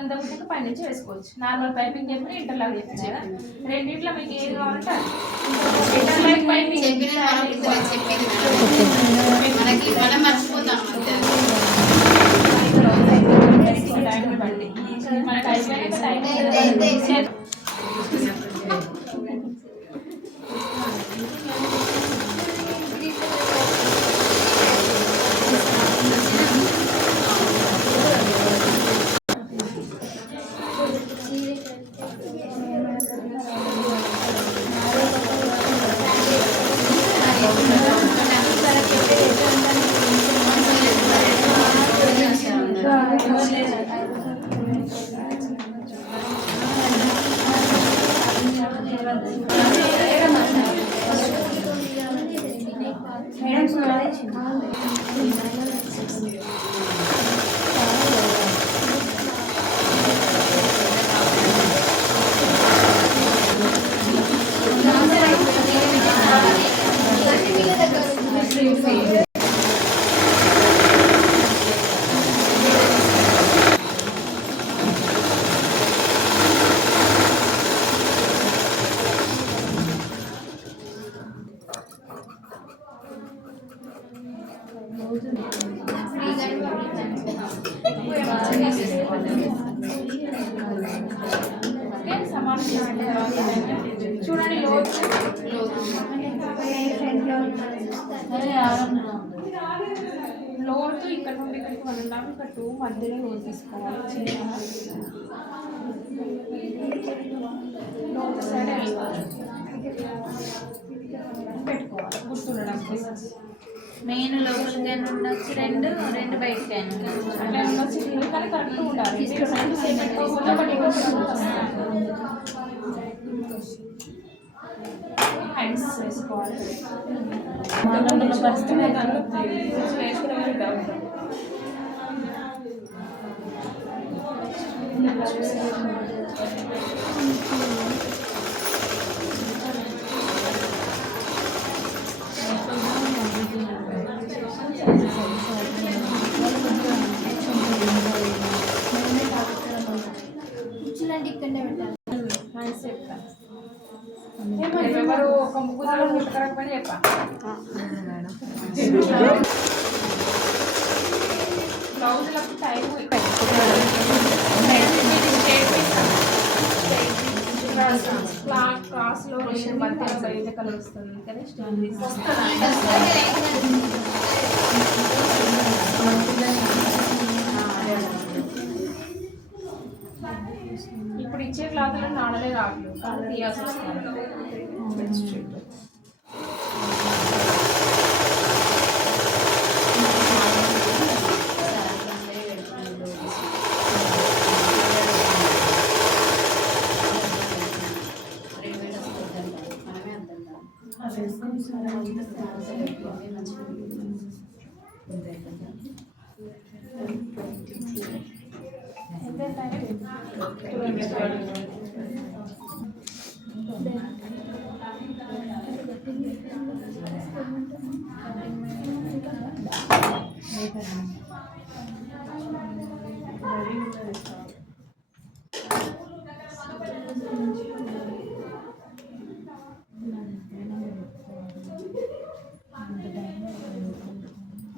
అంత పుట్టిన పైనుంచి వేసుకోవచ్చు. నార్మల్ పైపింగ్ చెప్పిన ఇంటర్లాక్ చెప్పిన కదా, రెండింటిలో మీకు ఏది కావాలంటే ఇంటర్లాక్ పైపింగ్ మనకి మనం మర్చిపోతాం బట్టి మనకి అయిపోయినాక చూడండి లోతు ఇక్కడ నుండి ఇక్కడికి 1.5 ఇక్కడ 2 మధ్యలో లోతు తీసుకోవాలి. లోతు సైడ్ పెట్టుకోవాలి గుర్తుండడం. మెయిన్ లోపలికి ఉండొచ్చు, రెండు బయటకి అట్లా ఉండొచ్చు కానీ కరెక్ట్ ఉండాలి. హ్యాండ్స్ వేసుకోవాలి. ఇక్కడనే పెట్టాలి. ఎవరు ఒక ముగ్గురు ముట్టకరకపోయినా చెప్పా బ్లౌజులకు టైం క్రాస్ లో మధ్య బయట కలర్ వస్తుంది కానీ ఇప్పుడు ఇచ్చే క్లాత్లో నాడలే రావట్లేదు కానీ తీయాల్సి వస్తుంది.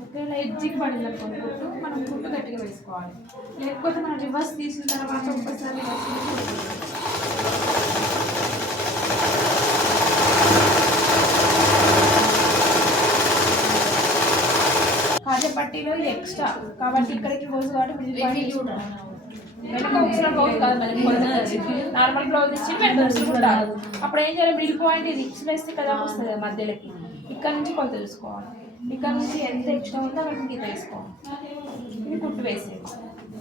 ఒకవేళ ఎడ్జికి పడింది అనుకోండి కుట్టు, మనం కుట్టు గట్టిగా వేసుకోవాలి. లేకపోతే మనం రివర్స్ తీసిన తర్వాత ఒక్కసారి కాజపట్టిలో ఇది ఎక్స్ట్రా కాబట్టి ఇక్కడికి పోదు కాబట్టి వెనక ఉక్సుల బ్లౌజ్ కాదు మనకి నార్మల్ బ్లౌజ్ ఇచ్చి వెనక ఉక్సులు కుట్టాలి. అప్పుడు ఏం చేయాలి, మిడిల్ పాయింట్ ఇది ఉక్సులు వేస్తే కదా వస్తుంది మధ్యలోకి. ఇక్కడ నుంచి కొలత తెలుసుకోవాలి, ఇక్కడ నుంచి ఎంత ఎక్స్ట్రా ఉందో అక్కడ గీత వేసుకోవాలి. ఇది కుట్టు వేసేది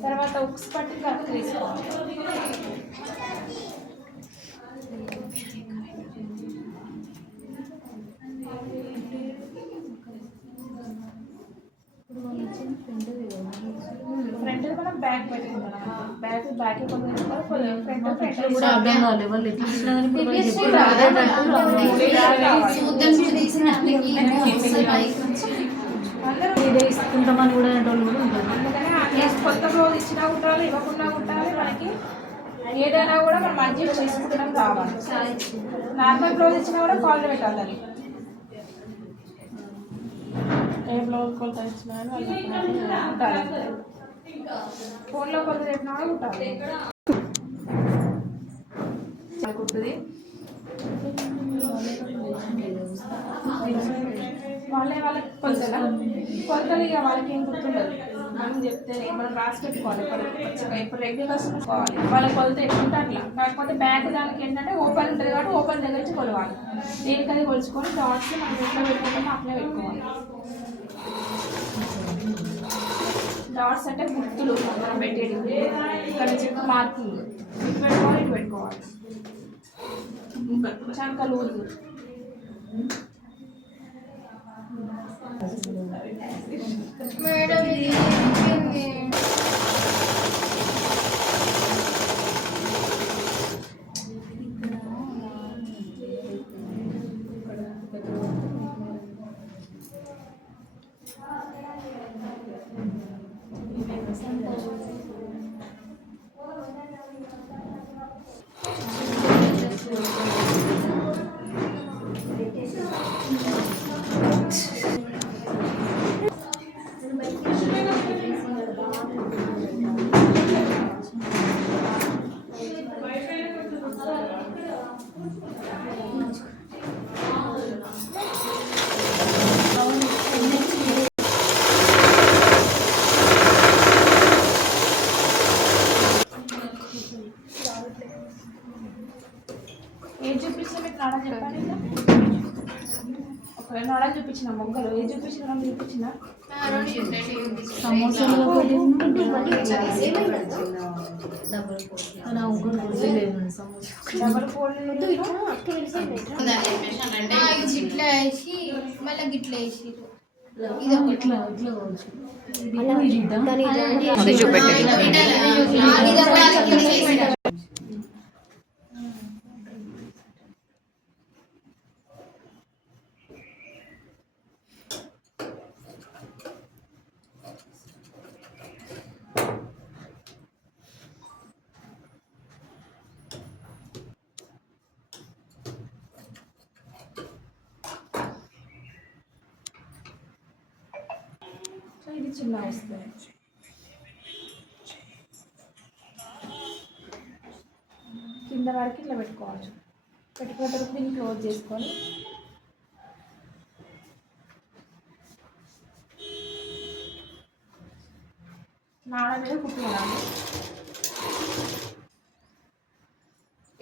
తర్వాత ఉక్స్ పట్టి కరెక్ట్ తీసుకోవాలి. ఫ్రంట్ మనం బ్యాక్ పెట్టుకుంటాం, బ్యాక్ ఫ్రంట్ ఇదే ఇస్తుంటామని కూడా అందుకని కొత్త బ్లౌజ్ ఇచ్చినా కుట్టాలి, ఇవ్వకుండా కుట్టాలి. మనకి దానికి ఏదైనా కూడా మనం అడ్జస్ట్ చేసుకుంటాం రావాలి. నార్మల్ బ్లౌజ్ ఇచ్చినా కూడా కాలర్ పెట్టాలి దానికి. ఏ బ్లౌజ్ కొలత ఇచ్చినా ఉంటారు, ఫోన్లో కొలత చెప్పినా కూడా ఉంటారు. కుట్టుది వాళ్ళకి కొలతలు ఇక వాళ్ళకి ఏం గుర్తుండదు. మనం చెప్తే మనం రాసి పెట్టుకోవాలి. ఇప్పుడు రెగ్యులర్ చూసుకోవాలి వాళ్ళ కొలత ఎట్లుంటే అట్లా. కాకపోతే బ్యాక్ దానికి ఏంటంటే ఓపెన్ ఉంటుంది కాబట్టి ఓపెన్ దగ్గర నుంచి కొలవాలి. దేనికది కొలుచుకొని డాట్స్ మనం ఎట్లా పెట్టుకుంటామో అట్లే పెట్టుకోవాలి. డాట్స్ అంటే గుర్తులు మనం పెట్టేది. ఇక్కడ నుంచి మార్కింగ్ ఇటు పెట్టుకోవాలి, ఇటు పెట్టుకోవాలి. చంక లూజు మేడం ఏం చూపించిన మీకు నాడా చెప్పండి. ఒకవేళ నాడా చూపించిన మొగ్గలు ఏం చూపించిన చూపించిన డబల్ ఫోల్డ్ ఇట్లా వేసి మళ్ళీ గిట్ల వేసి ఇది చిన్న వస్తుంది. కింద వరకు ఇట్లా పెట్టుకోవాలి. పెట్టుకున్న తర్వాత దీన్ని క్లోజ్ చేసుకొని నాడ మీద కుట్టుకోవాలి.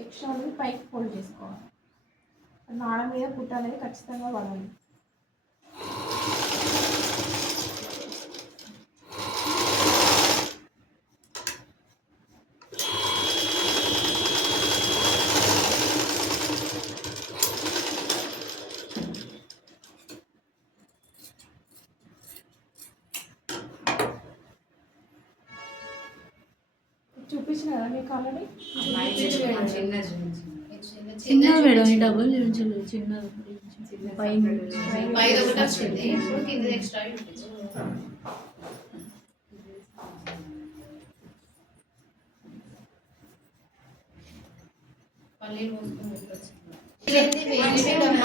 ఎక్స్ట్రా పైకి ఫోల్డ్ చేసుకోవాలి. నాడ మీద కుట్ట అనేది ఖచ్చితంగా పడాలి. చూపించిన కదా మీకు ఆల్రెడీ చిన్న మేడం ఈ డబుల్ చిన్న పైన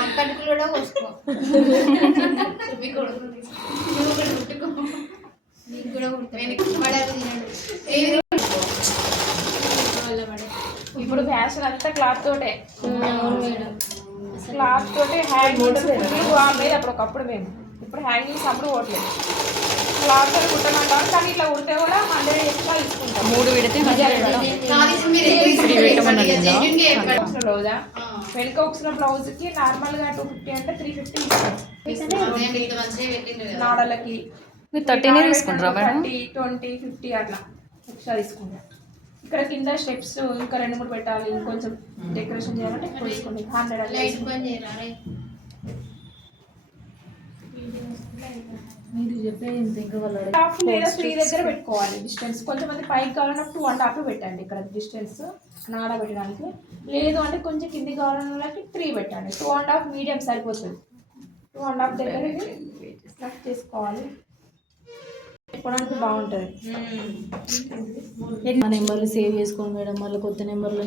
అక్కడికి కూడా వసుకో ఇప్పుడు ఫ్యాషన్ అంతా క్లాత్ తోటే. క్లాత్ తోటే హ్యాంగింగ్ బాగుండేది అప్పుడు ఒకప్పుడు. మేము ఇప్పుడు హ్యాంగింగ్స్ అప్పుడు పోవట్లేదు. క్లాత్ తో కుట్టమంటాం కానీ ఇట్లా కుడితే కూడా 100 ఎక్స్ట్రా తీసుకుంటాం. 3 విడితే బ్లౌజా వెనుక వచ్చిన బ్లౌజ్ కి నార్మల్ గా 250 అంటే 350 నాడలకి 30 తీసుకుంటారా మేడం? 20, 50 అట్లా ఎక్స్ట్రా తీసుకుంటాం. ఇక్కడ కింద స్టెప్స్ ఇంకా 2-3 పెట్టాలి. ఇంకొంచెం డెకరేషన్ చేయాలంటే ఎక్కువ తీసుకోండి. 100 మీరు చెప్పేది ఇంకా వాళ్ళ హాఫ్ లేదా 3 దగ్గర పెట్టుకోవాలి డిస్టెన్స్. కొంతమంది పైకి కావాలన్నా 2.5 పెట్టండి ఇక్కడ డిస్టెన్స్ నాడ పెట్టడానికి. లేదు అంటే కొంచెం కింది కావాలన్నా 3 పెట్టండి. 2.5 మీడియం సరిపోతుంది. 2.5 దగ్గర కట్ చేసుకోవాలి. పెట్టుకోవడానికి బాగుంటుంది. మా నెంబర్లు సేవ్ చేసుకోండి మేడం, మళ్ళీ కొత్త నెంబర్లు